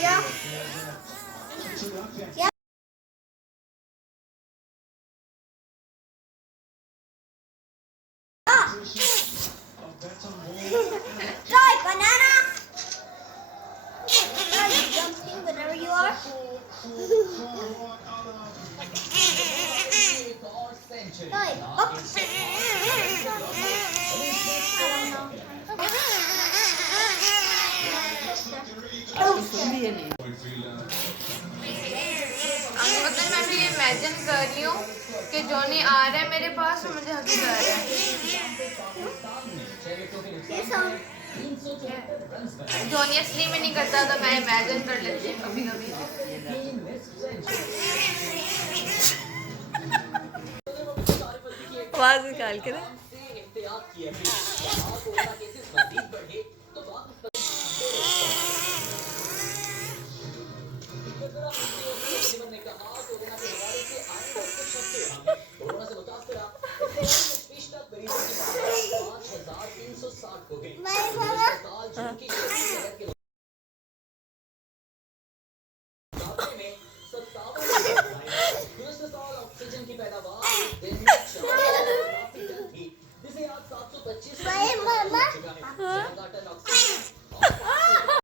क्या क्या Try banana. Try jumping whenever you are. Try up. आपको पता है मैं भी इमेजिन कर रही हूँ कि जॉनी आ रहा है मेरे पास और मुझे हक कर रहा है। जॉनी असली में नहीं करता तो मैं इमेजिन कर लेती हूँ कभी कभी। आवाज निकाल के ना।